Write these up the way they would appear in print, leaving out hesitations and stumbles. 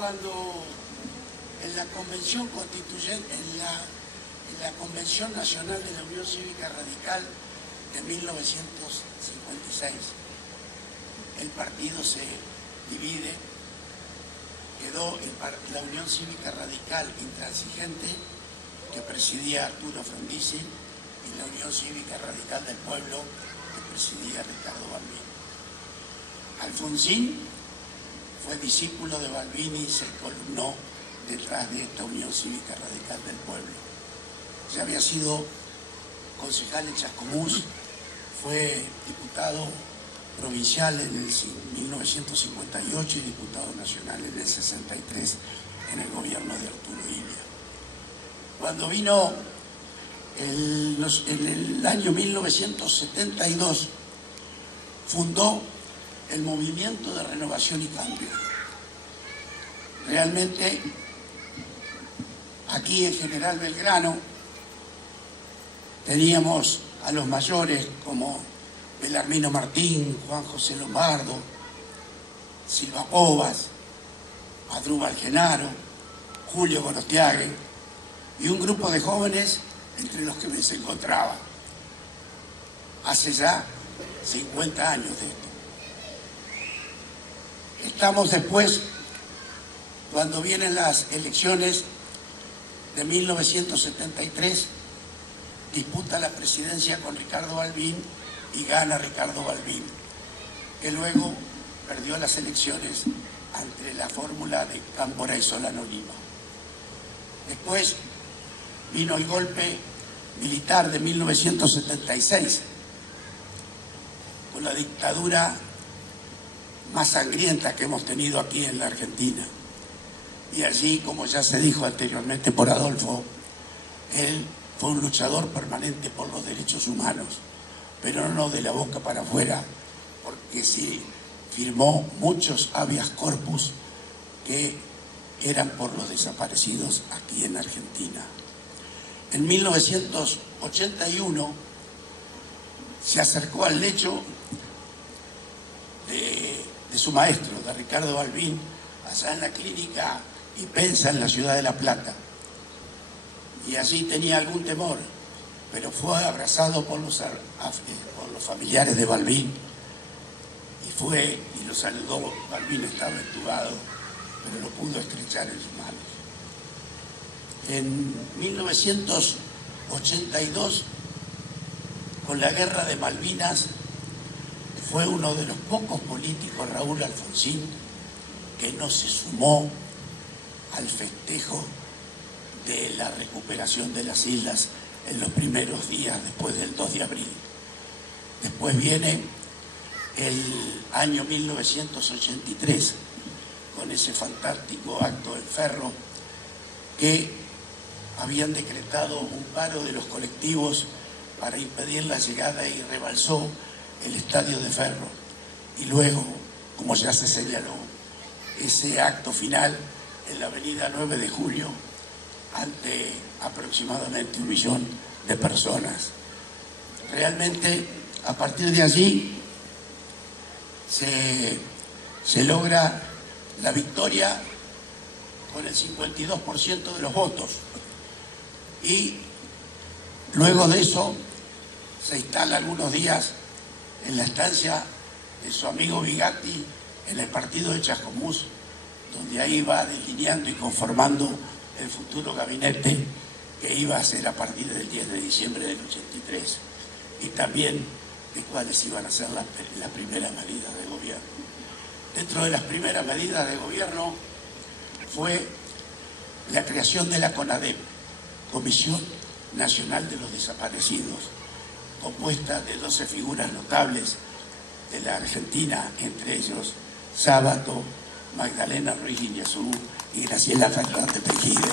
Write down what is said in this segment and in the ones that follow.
cuando en la Convención Constituyente, en la Convención Nacional de la Unión Cívica Radical de 1956, el partido se divide, quedó la Unión Cívica Radical Intransigente, que presidía Arturo Frondizi, y la Unión Cívica Radical del Pueblo, que presidía Ricardo Balbín. Alfonsín fue discípulo de Balbín y se columnó detrás de esta Unión Cívica Radical del Pueblo. Ya había sido concejal en Chascomús, fue diputado provincial en el 1958 y diputado nacional en el 63 en el gobierno de Arturo Illia. Cuando vino en el año 1972, fundó el Movimiento de Renovación y Cambio. Realmente, aquí en General Belgrano, teníamos a los mayores como Belarmino Martín, Juan José Lombardo, Silva Povas, Adrúbal Genaro, Julio Gorostiague y un grupo de jóvenes entre los que me se encontraba. Hace ya 50 años de esto. Estamos después, cuando vienen las elecciones de 1973, disputa la presidencia con Ricardo Balbín y gana Ricardo Balbín, que luego perdió las elecciones ante la fórmula de Cámpora y Solano Lima. Después vino el golpe militar de 1976, con la dictadura más sangrienta que hemos tenido aquí en la Argentina. Y allí, como ya se dijo anteriormente por Adolfo, él fue un luchador permanente por los derechos humanos, pero no de la boca para afuera, porque sí firmó muchos habeas corpus que eran por los desaparecidos aquí en Argentina. En 1981 se acercó al lecho de su maestro, de Ricardo Balbín, allá en la clínica Ipensa, en la ciudad de La Plata. Y allí tenía algún temor, pero fue abrazado por los familiares de Balbín y fue y lo saludó. Balbín estaba entubado, pero lo pudo estrechar en sus manos. En 1982, con la guerra de Malvinas, fue uno de los pocos políticos, Raúl Alfonsín, que no se sumó al festejo de la recuperación de las islas en los primeros días después del 2 de abril. Después viene el año 1983, con ese fantástico acto en Ferro, que habían decretado un paro de los colectivos para impedir la llegada y rebalsó el estadio de Ferro. Y luego, como ya se señaló, ese acto final en la avenida 9 de Julio, ante aproximadamente 1 millón de personas. Realmente, a partir de allí, se logra la victoria con el 52% de los votos. Y luego de eso, se instala algunos días en la estancia de su amigo Bigatti en el partido de Chascomús, donde ahí va delineando y conformando el futuro gabinete que iba a ser a partir del 10 de diciembre del 83, y también de cuáles iban a ser las primeras medidas de gobierno. Dentro de las primeras medidas de gobierno fue la creación de la CONADEP, Comisión Nacional de los Desaparecidos, compuesta de 12 figuras notables de la Argentina, entre ellos Sábato, Magdalena Ruiz Guiñazú y Graciela Fernández Tejide.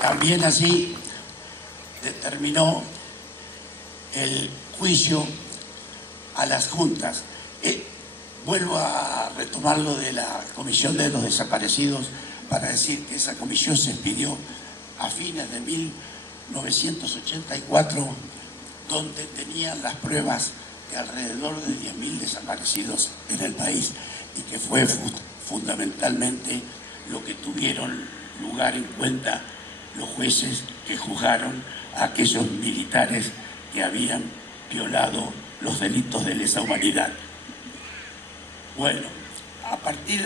También así determinó el juicio a las juntas. Vuelvo a retomar lo de la Comisión de los Desaparecidos para decir que esa comisión se expidió a fines de 1984, donde tenían las pruebas de alrededor de 10.000 desaparecidos en el país y que fue fundamentalmente lo que tuvieron lugar en cuenta los jueces que juzgaron a aquellos militares que habían violado los delitos de lesa humanidad. Bueno, a partir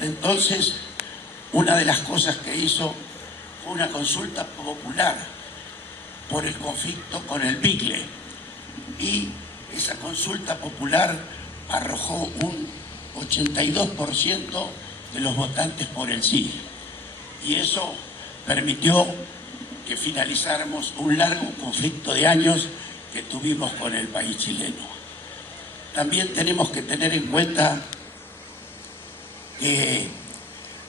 de entonces, una de las cosas que hizo fue una consulta popular por el conflicto con el Bicle, y esa consulta popular arrojó un 82% de los votantes por el sí, y eso permitió que finalizáramos un largo conflicto de años que tuvimos con el país chileno. También tenemos que tener en cuenta que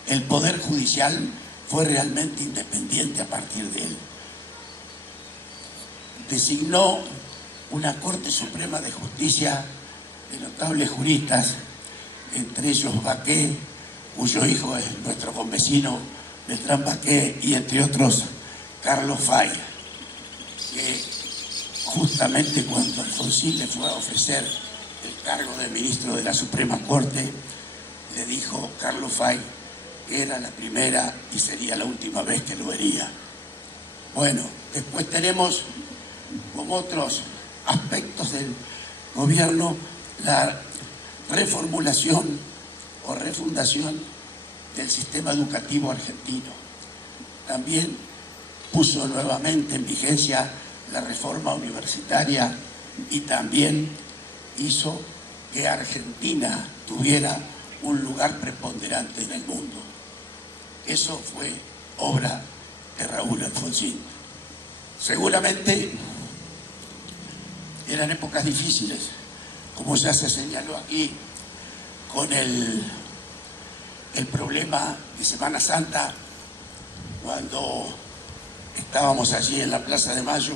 el Poder Judicial fue realmente independiente a partir de él. Designó una Corte Suprema de Justicia de notables juristas, entre ellos Baqué, cuyo hijo es nuestro convecino Beltrán Baqué, y entre otros Carlos Fay, que justamente cuando Alfonsín le fue a ofrecer el cargo de ministro de la Suprema Corte, le dijo Carlos Fay que era la primera y sería la última vez que lo vería. Bueno, después tenemos como otros aspectos del gobierno la reformulación o refundación del sistema educativo argentino. También puso nuevamente en vigencia la reforma universitaria y también hizo que Argentina tuviera un lugar preponderante en el mundo. Eso fue obra de Raúl Alfonsín. Seguramente eran épocas difíciles, como ya se señaló aquí, con el problema de Semana Santa, cuando estábamos allí en la Plaza de Mayo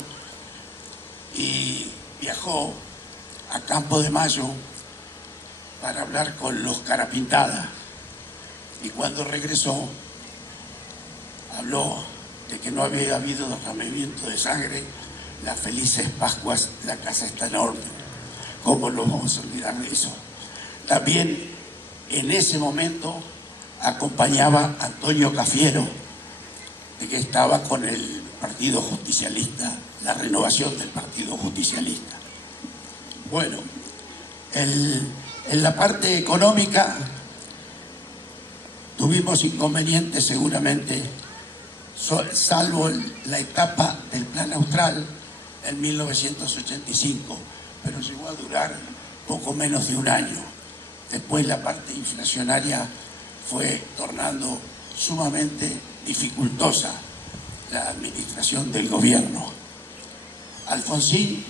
y viajó a Campo de Mayo para hablar con los Carapintada, y cuando regresó habló de que no había habido derramamiento de sangre, las felices Pascuas, la casa está enorme. ¿Cómo nos vamos a olvidar de eso? También en ese momento acompañaba a Antonio Cafiero, que estaba con el Partido Justicialista, la renovación del Partido Justicialista. Bueno, en la parte económica tuvimos inconvenientes seguramente, salvo la etapa del Plan Austral en 1985, pero llegó a durar poco menos de un año. Después la parte inflacionaria fue tornando sumamente dificultosa la administración del gobierno. Alfonsín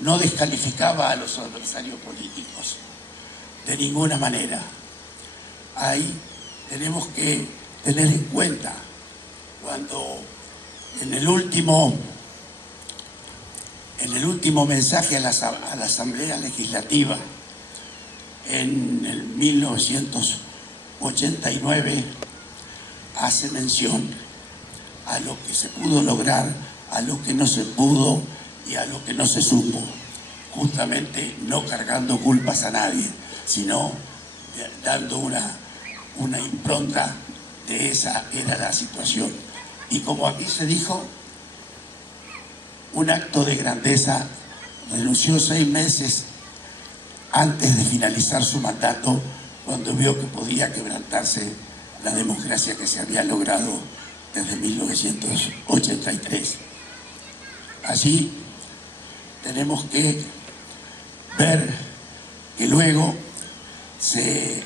no descalificaba a los adversarios políticos de ninguna manera. Ahí tenemos que tener en cuenta cuando en el último mensaje a la Asamblea Legislativa en el 1989 hace mención a lo que se pudo lograr, a lo que no se pudo y a lo que no se supo, justamente no cargando culpas a nadie, sino dando una impronta de esa era la situación. Y como aquí se dijo, un acto de grandeza, renunció 6 meses antes de finalizar su mandato, cuando vio que podía quebrantarse la democracia que se había logrado desde 1983. Así tenemos que ver que luego se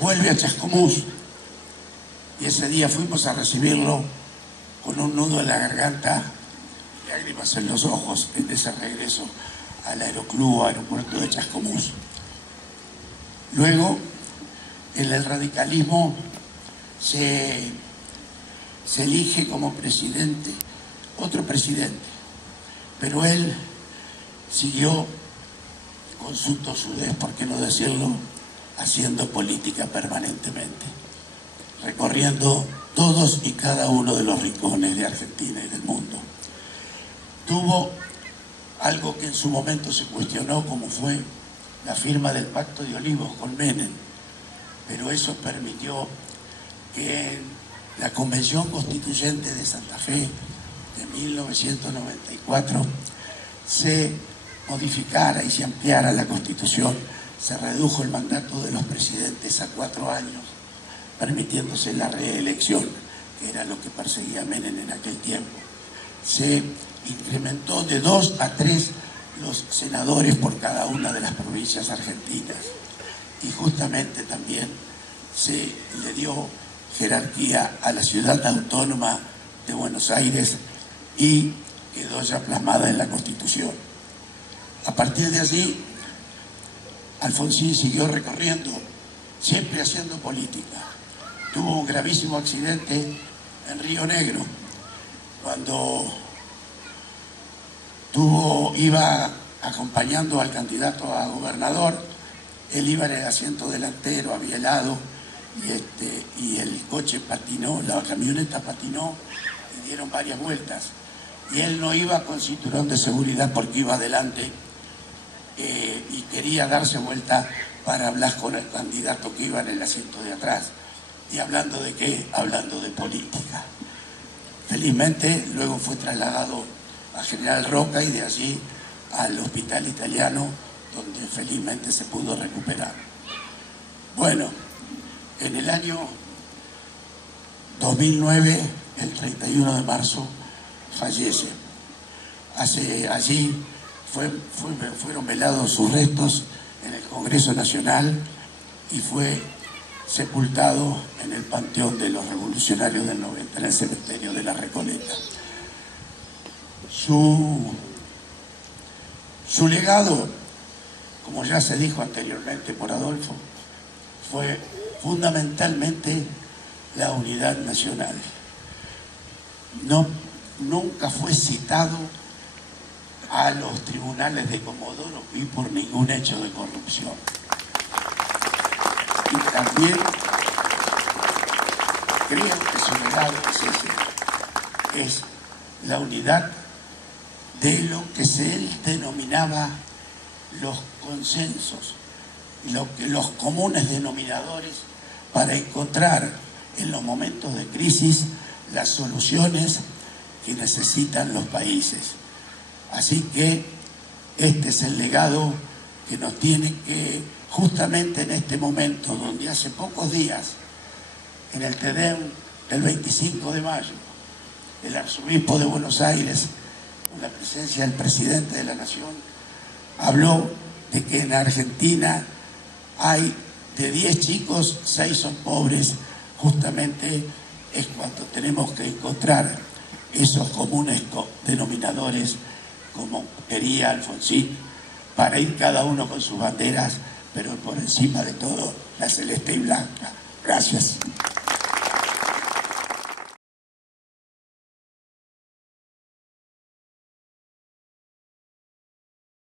vuelve a Chascomús, y ese día fuimos a recibirlo con un nudo en la garganta, lágrimas en los ojos, en ese regreso al aeropuerto de Chascomús. Luego, en el radicalismo se elige como presidente otro presidente, pero él siguió con su tosudez, por qué no decirlo, haciendo política permanentemente, recorriendo todos y cada uno de los rincones de Argentina y del mundo. Tuvo algo que en su momento se cuestionó, como fue la firma del Pacto de Olivos con Menem, pero eso permitió que en la Convención Constituyente de Santa Fe de 1994 se modificara y se ampliara la Constitución, se redujo el mandato de los presidentes a 4 años, permitiéndose la reelección, que era lo que perseguía Menem en aquel tiempo. Se incrementó de 2 a 3 los senadores por cada una de las provincias argentinas, y justamente también se le dio jerarquía a la ciudad autónoma de Buenos Aires y quedó ya plasmada en la Constitución. A partir de allí, Alfonsín siguió recorriendo, siempre haciendo política. Tuvo un gravísimo accidente en Río Negro, cuando iba acompañando al candidato a gobernador. Él iba en el asiento delantero, había helado, y el coche patinó, la camioneta patinó, y dieron varias vueltas. Y él no iba con cinturón de seguridad porque iba adelante, y quería darse vuelta para hablar con el candidato que iba en el asiento de atrás. ¿Y hablando de qué? Hablando de política. Felizmente luego fue trasladado a General Roca y de allí al Hospital Italiano, donde felizmente se pudo recuperar. Bueno, en el año 2009, el 31 de marzo, fallece. Allí fueron velados sus restos en el Congreso Nacional y fue sepultado en el Panteón de los Revolucionarios del 90, en el cementerio de la Recoleta. Su legado, como ya se dijo anteriormente por Adolfo, fue fundamentalmente la unidad nacional. Nunca fue citado a los tribunales de Comodoro Pi por ningún hecho de corrupción. Y también creo que su legado es la unidad de lo que él denominaba los consensos, los comunes denominadores para encontrar en los momentos de crisis las soluciones que necesitan los países. Así que este es el legado que nos tiene que, justamente en este momento, donde hace pocos días, en el Te Deum del 25 de mayo, el arzobispo de Buenos Aires, con la presencia del presidente de la Nación, habló de que en Argentina hay de 10 chicos, 6 son pobres. Justamente es cuando tenemos que encontrar esos comunes denominadores, como quería Alfonsín, para ir cada uno con sus banderas, pero por encima de todo la celeste y blanca. Gracias.